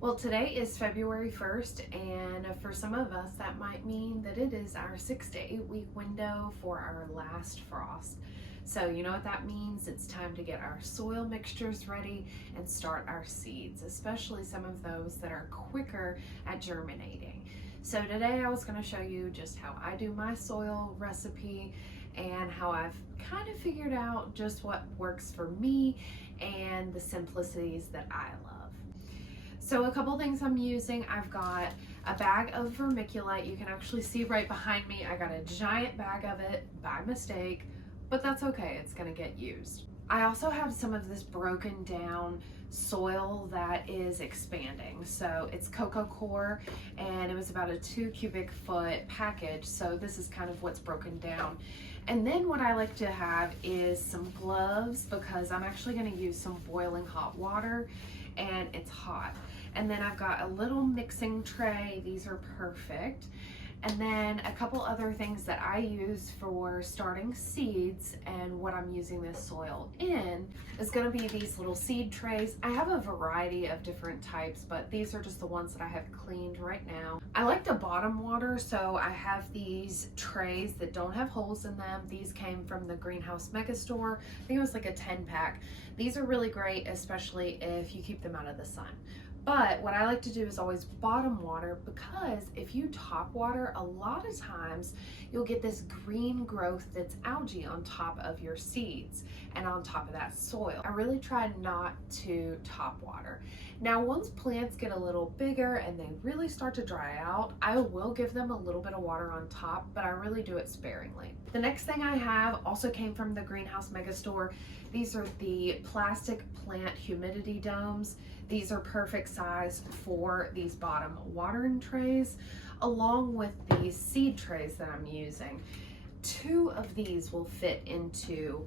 Well, today is February 1st, and for some of us, that might mean that it is our 6 to 8 week window for our last frost. So, you know what that means? It's time to get our soil mixtures ready and start our seeds, especially some of those that are quicker at germinating. So, today I was going to show you just how I do my soil recipe and how I've kind of figured out just what works for me and the simplicities that I love. So a couple things I'm using, I've got a bag of vermiculite. You can actually see right behind me, I got a giant bag of it by mistake, but that's okay, it's gonna get used. I also have some of this broken down soil that is expanding. So it's coco coir, and it was about a 2 cubic foot package. So this is kind of what's broken down. And then what I like to have is some gloves, because I'm actually gonna use some boiling hot water and it's hot. And then I've got a little mixing tray. These are perfect. And then a couple other things that I use for starting seeds, and what I'm using this soil in is going to be these little seed trays. I have a variety of different types, but these are just the ones that I have cleaned right now. I like to bottom water, so I have these trays that don't have holes in them. These came from the Greenhouse Mega Store. I think it was like a 10-pack. These are really great, especially if you keep them out of the sun. But what I like to do is always bottom water, because if you top water, a lot of times you'll get this green growth that's algae on top of your seeds and on top of that soil. I really try not to top water. Now, once plants get a little bigger and they really start to dry out, I will give them a little bit of water on top, but I really do it sparingly. The next thing I have also came from the Greenhouse Mega Store. These are the plastic plant humidity domes. These are perfect size for these bottom watering trays, along with these seed trays that I'm using. 2 of these will fit into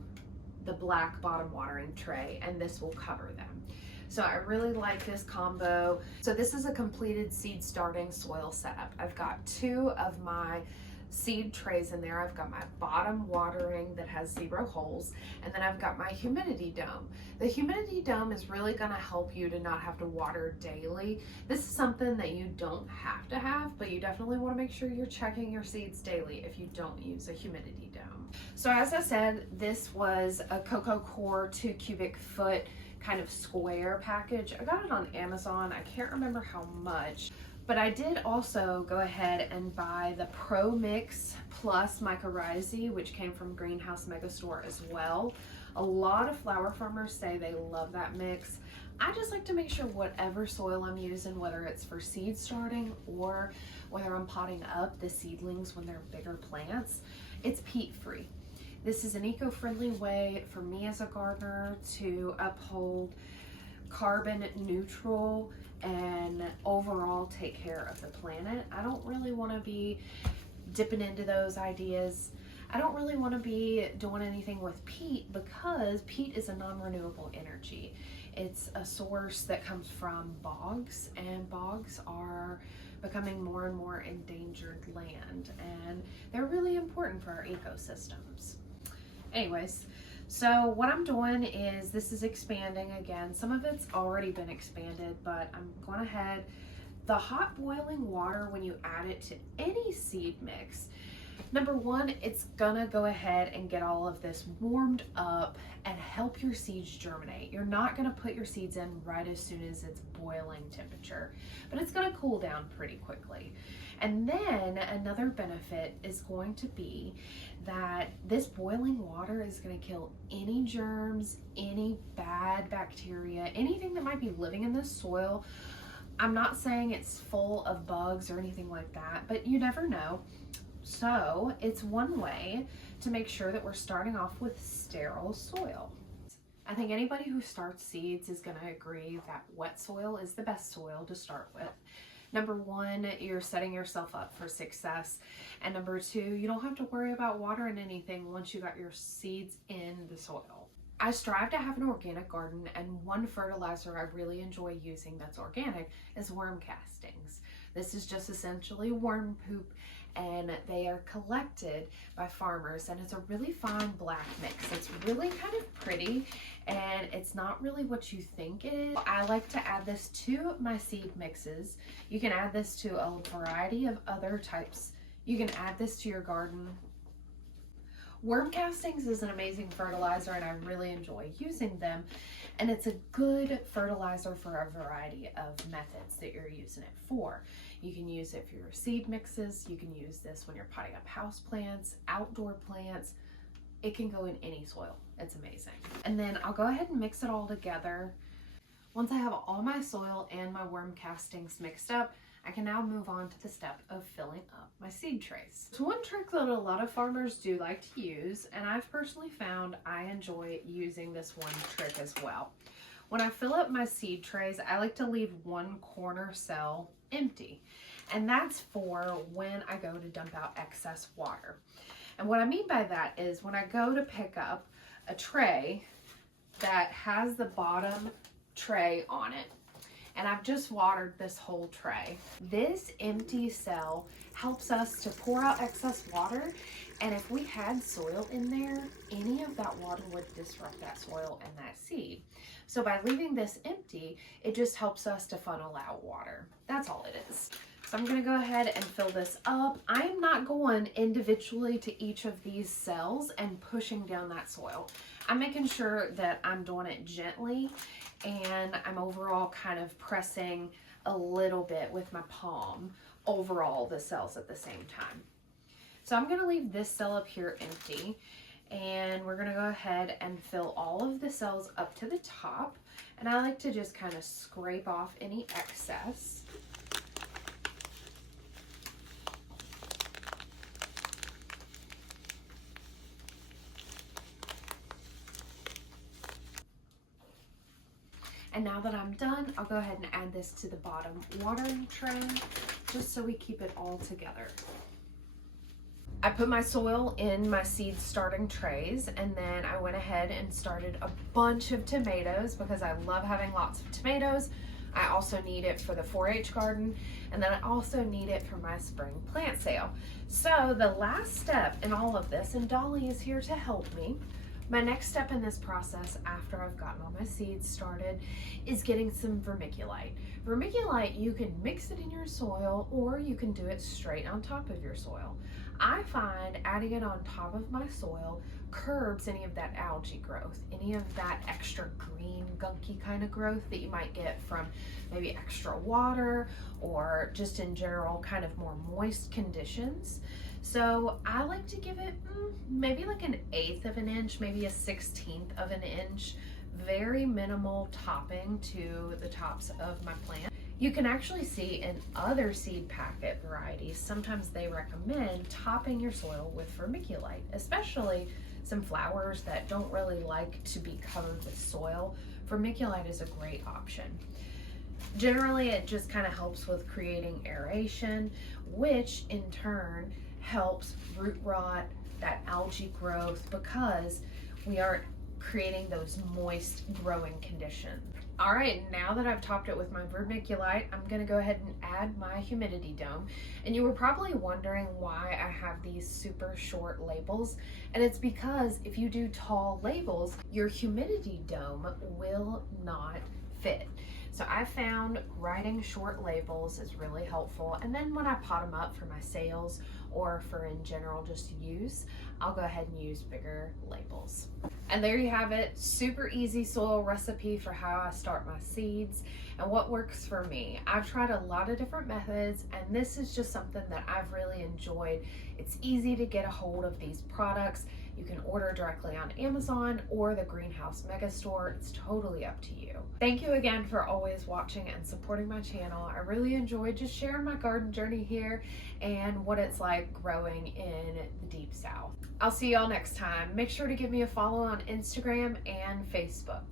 the black bottom watering tray, and this will cover them. So I really like this combo. So this is a completed seed starting soil setup. I've got 2 of my seed trays in there. I've got my bottom watering that has 0 holes, and then I've got my humidity dome. The humidity dome is really going to help you to not have to water daily. This is something that you don't have to have, but you definitely want to make sure you're checking your seeds daily if you don't use a humidity dome. So as I said, this was a coco coir 2 cubic foot kind of square package. I got it on Amazon. I can't remember how much. But I did also go ahead and buy the Pro Mix Plus Mycorrhizae, which came from Greenhouse Mega Store as well. A lot of flower farmers say they love that mix. I just like to make sure whatever soil I'm using, whether it's for seed starting or whether I'm potting up the seedlings when they're bigger plants, it's peat free. This is an eco-friendly way for me as a gardener to uphold carbon neutral and overall take care of the planet. I don't really want to be dipping into those ideas. I don't really want to be doing anything with peat, because peat is a non-renewable energy. It's a source that comes from bogs, and bogs are becoming more and more endangered land, and they're really important for our ecosystems. Anyways, so what I'm doing is, this is expanding again. Some of it's already been expanded, but I'm going ahead. The hot boiling water, when you add it to any seed mix, number one, it's gonna go ahead and get all of this warmed up and help your seeds germinate. You're not gonna put your seeds in right as soon as it's boiling temperature, but it's gonna cool down pretty quickly. And then another benefit is going to be that this boiling water is going to kill any germs, any bad bacteria, anything that might be living in this soil. I'm not saying it's full of bugs or anything like that, but you never know. So it's one way to make sure that we're starting off with sterile soil. I think anybody who starts seeds is going to agree that wet soil is the best soil to start with. Number one, you're setting yourself up for success. And number 2, you don't have to worry about watering anything once you got your seeds in the soil. I strive to have an organic garden, and one fertilizer I really enjoy using that's organic is worm castings. This is just essentially worm poop, and they are collected by farmers, and it's a really fine black mix. It's really kind of pretty, and it's not really what you think it is. I like to add this to my seed mixes. You can add this to a variety of other types. You can add this to your garden. Worm castings is an amazing fertilizer, and I really enjoy using them. And it's a good fertilizer for a variety of methods that you're using it for. You can use it for your seed mixes. You can use this when you're potting up house plants, outdoor plants. It can go in any soil. It's amazing. And then I'll go ahead and mix it all together. Once I have all my soil and my worm castings mixed up, I can now move on to the step of filling up my seed trays. So one trick that a lot of farmers do like to use, and I've personally found I enjoy using this one trick as well. When I fill up my seed trays, I like to leave one corner cell empty. And that's for when I go to dump out excess water. And what I mean by that is when I go to pick up a tray that has the bottom tray on it, and I've just watered this whole tray. This empty cell helps us to pour out excess water, and if we had soil in there, any of that water would disrupt that soil and that seed. So by leaving this empty, it just helps us to funnel out water. That's all it is. So I'm gonna go ahead and fill this up. I'm not going individually to each of these cells and pushing down that soil. I'm making sure that I'm doing it gently, and I'm overall kind of pressing a little bit with my palm over all the cells at the same time. So I'm gonna leave this cell up here empty, and we're gonna go ahead and fill all of the cells up to the top. And I like to just kind of scrape off any excess. And now that I'm done, I'll go ahead and add this to the bottom watering tray, just so we keep it all together. I put my soil in my seed starting trays, and then I went ahead and started a bunch of tomatoes because I love having lots of tomatoes. I also need it for the 4-H garden, and then I also need it for my spring plant sale. So the last step in all of this, and Dolly is here to help me, my next step in this process after I've gotten all my seeds started is getting some vermiculite. Vermiculite, you can mix it in your soil or you can do it straight on top of your soil. I find adding it on top of my soil curbs any of that algae growth, any of that extra green, gunky kind of growth that you might get from maybe extra water or just in general kind of more moist conditions. So I like to give it maybe like 1/8 of an inch, maybe 1/16 of an inch, very minimal topping to the tops of my plant. You can actually see in other seed packet varieties, sometimes they recommend topping your soil with vermiculite, especially some flowers that don't really like to be covered with soil. Vermiculite is a great option. Generally, it just kind of helps with creating aeration, which in turn helps root rot, that algae growth, because we aren't creating those moist growing conditions. All right, now that I've topped it with my vermiculite, I'm gonna go ahead and add my humidity dome. And you were probably wondering why I have these super short labels. And it's because if you do tall labels, your humidity dome will not fit. So I found writing short labels is really helpful. And then when I pot them up for my sales or for in general just use, I'll go ahead and use bigger labels. And there you have it, super easy soil recipe for how I start my seeds and what works for me. I've tried a lot of different methods, and this is just something that I've really enjoyed. It's easy to get a hold of these products. You can order directly on Amazon or the Greenhouse Mega Store. It's totally up to you. Thank you again for always watching and supporting my channel. I really enjoyed just sharing my garden journey here and what it's like growing in the Deep South. I'll see y'all next time. Make sure to give me a follow on Instagram and Facebook.